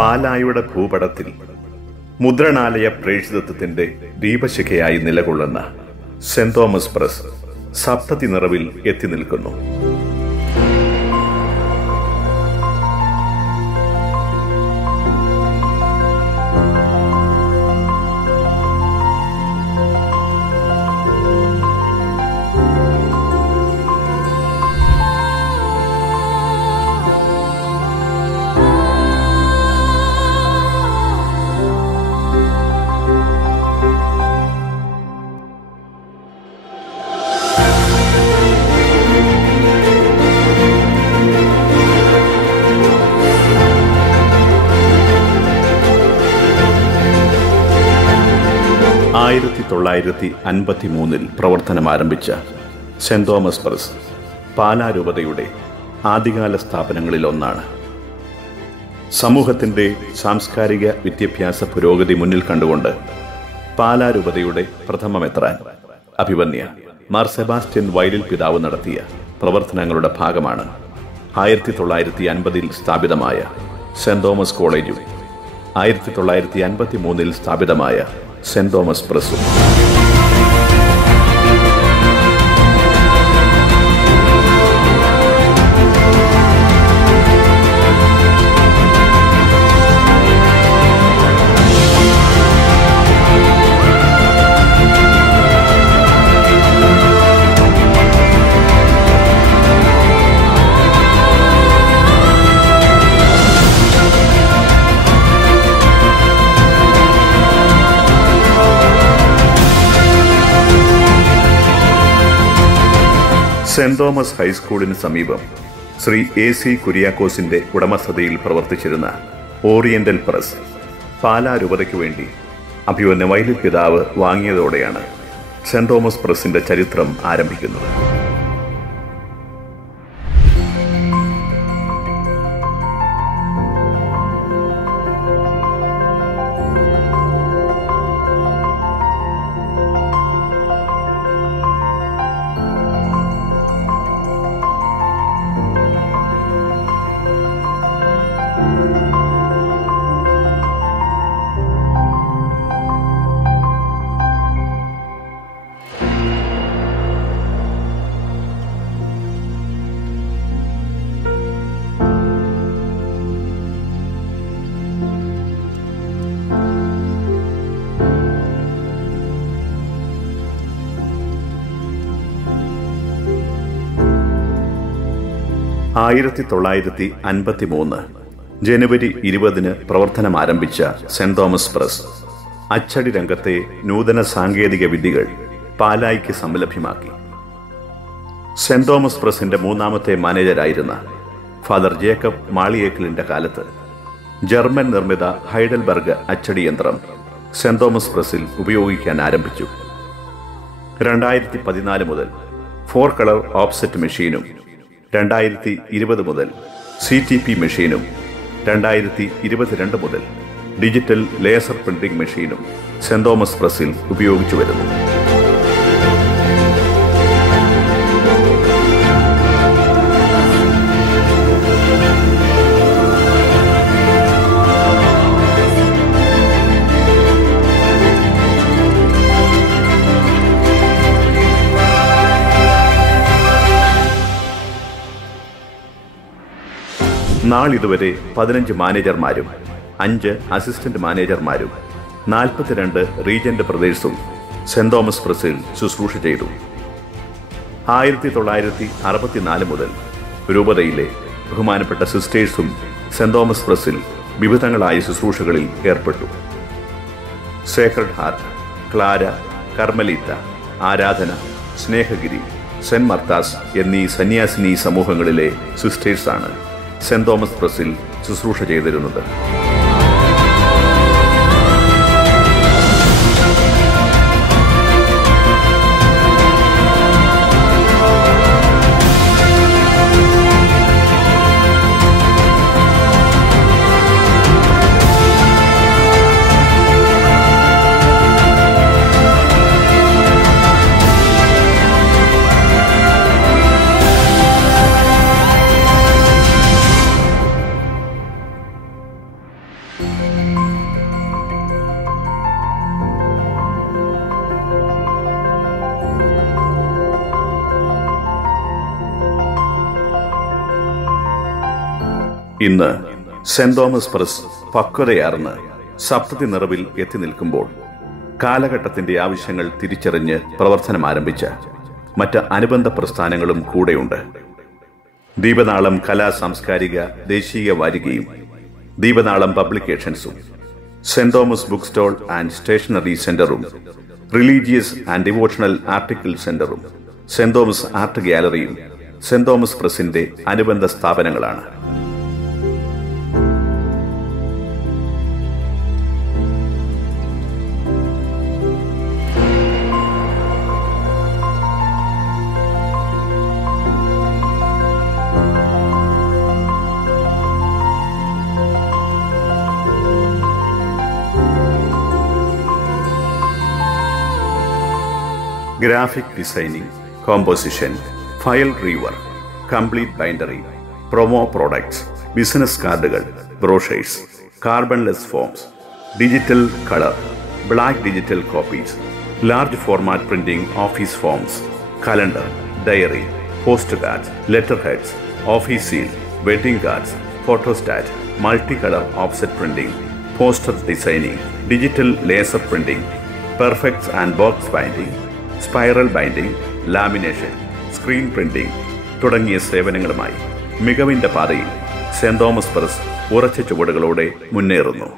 പാലായുടെ ഭൂപടത്തിൽ മുദ്രണാലയ പ്രേക്ഷിതത്വത്തിന്റെ ദീപശിഖയായി നിലകൊള്ളുന്ന saint Thomas press സപ്തതി നിറവിൽ എത്തി നിൽക്കുന്നു. ആയിരത്തി 1953 പ്രവർത്തനം ആരംഭിച്ച സെന്റ് തോമസ് പ്രസ് പാലാ രൂപതയുടെ ആദ്യകാല സ്ഥാപനങ്ങളിലൊന്നാണ്. സമൂഹത്തിന്റെ സാംസ്കാരിക വിദ്യാഭ്യാസ പുരോഗതി മുന്നിൽ കണ്ടുകൊണ്ട് പാലാ രൂപതയുടെ പ്രഥമ മെത്രാൻ അഭിവന്യ മാർ സെബാസ്റ്റ്യൻ വയലിൽ പിതാവ് നടത്തിയ പ്രവർത്തനങ്ങളുടെ ഭാഗമാണ് 1950 സ്ഥാപിതമായ സെന്റ് തോമസ് കോളേജും 1953 സ്ഥാപിതമായ സെന്റ് തോമസ് പ്രസും. സെന്റ് തോമസ് ഹൈസ്കൂളിന് സമീപം ശ്രീ AC കുര്യാക്കോസിന്റെ ഉടമസ്ഥതയിൽ പ്രവർത്തിച്ചിരുന്ന ഓറിയന്റൽ പ്രസ് പാലാ രൂപതയ്ക്കു വേണ്ടി അഭിവന്യ വയലിൽ പിതാവ് വാങ്ങിയതോടെയാണ് സെന്റ് തോമസ് പ്രസിന്റെ ചരിത്രം ആരംഭിക്കുന്നത്. ആയിരത്തി 1953 ജനുവരി 20 പ്രവർത്തനം ആരംഭിച്ച സെന്റ് തോമസ് പ്രസ് അച്ചടി രംഗത്തെ നൂതന സാങ്കേതിക വിദ്യകൾ പാലായ്ക്ക് സംലഭ്യമാക്കി. സെന്റ് തോമസ് പ്രസിന്റെ മൂന്നാമത്തെ മാനേജരായിരുന്ന ഫാദർ ജേക്കബ് മാളിയേക്കലിന്റെ കാലത്ത് ജർമ്മൻ നിർമ്മിത ഹൈഡൽബർഗ് അച്ചടി യന്ത്രം സെന്റ് തോമസ് പ്രസിൽ ഉപയോഗിക്കാൻ ആരംഭിച്ചു. 2014 മുതൽ 4 കളർ ഓഫ്സെറ്റ് മെഷീനും 2020 മുതൽ CTP മെഷീനും 2022 മുതൽ ഡിജിറ്റൽ ലേസർ പ്രിന്റിംഗ് മെഷീനും സെന്റ് തോമസ് പ്രസിൽ ഉപയോഗിച്ചു വരുന്നു. നാളിതുവരെ 15 മാനേജർമാരും 5 അസിസ്റ്റന്റ് മാനേജർമാരും 42 റീജന്റ് ബ്രദേഴ്സും സെന്റ് തോമസ് പ്രസിൽ ശുശ്രൂഷ ചെയ്തു. 1964 മുതൽ രൂപതയിലെ ബഹുമാനപ്പെട്ട സിസ്റ്റേഴ്സും സെന്റ് തോമസ് പ്രസിൽ വിവിധങ്ങളായ ശുശ്രൂഷകളിൽ ഏർപ്പെട്ടു. സേക്രഡ് ഹാർട്ട്, ക്ലാര, കർമ്മലീത്ത, ആരാധന, സ്നേഹഗിരി, സെന്റ് മർത്താസ് എന്നീ സന്യാസിനി സമൂഹങ്ങളിലെ സിസ്റ്റേഴ്സാണ് സെന്റ് തോമസ് പ്രസിൽ ശുശ്രൂഷ ചെയ്തിരുന്നത്. ഇന്ന് സെന്റ് തോമസ് പ്രസ് പക്വതയാർന്ന് സപ്തതി നിറവിൽ എത്തി നിൽക്കുമ്പോൾ കാലഘട്ടത്തിന്റെ ആവശ്യങ്ങൾ തിരിച്ചറിഞ്ഞ് പ്രവർത്തനം ആരംഭിച്ച മറ്റ് അനുബന്ധ പ്രസ്ഥാനങ്ങളും കൂടെയുണ്ട്. ദീപനാളം കലാ സാംസ്കാരിക ദേശീയ വാരികയും ദീപനാളം പബ്ലിക്കേഷൻസും, saint Thomas book stall and stationery സെന്ററും, റിലീജിയസ് ആൻഡ് ഡിവോഷണൽ ആർട്ടിക്കിൾ സെന്ററും, സെന്റ് തോമസ് ആർട്ട് ഗ്യാലറിയും സെന്റ് തോമസ് പ്രസിന്റെ അനുബന്ധ സ്ഥാപനങ്ങളാണ്. ഗ്രാഫിക് ഡിസൈനിംഗ്, കോമ്പോസിഷൻ, ഫയൽ റീവർ, complete bindery, promo products, business കാർഡുകൾ, brochures, carbonless forms, digital colour, black digital copies, large format printing office forms, calendar, diary, post cards, letter heads, office seal, wedding cards, photostat, multi colour offset printing, poster designing, digital laser printing, perfects and box binding, spiral binding, lamination, screen printing തുടങ്ങിയ സേവനങ്ങളുമായി മികവിന്റെ പാതയിൽ saint Thomas press ഉറച്ച ചുവടുകളോടെ മുന്നേറുന്നു.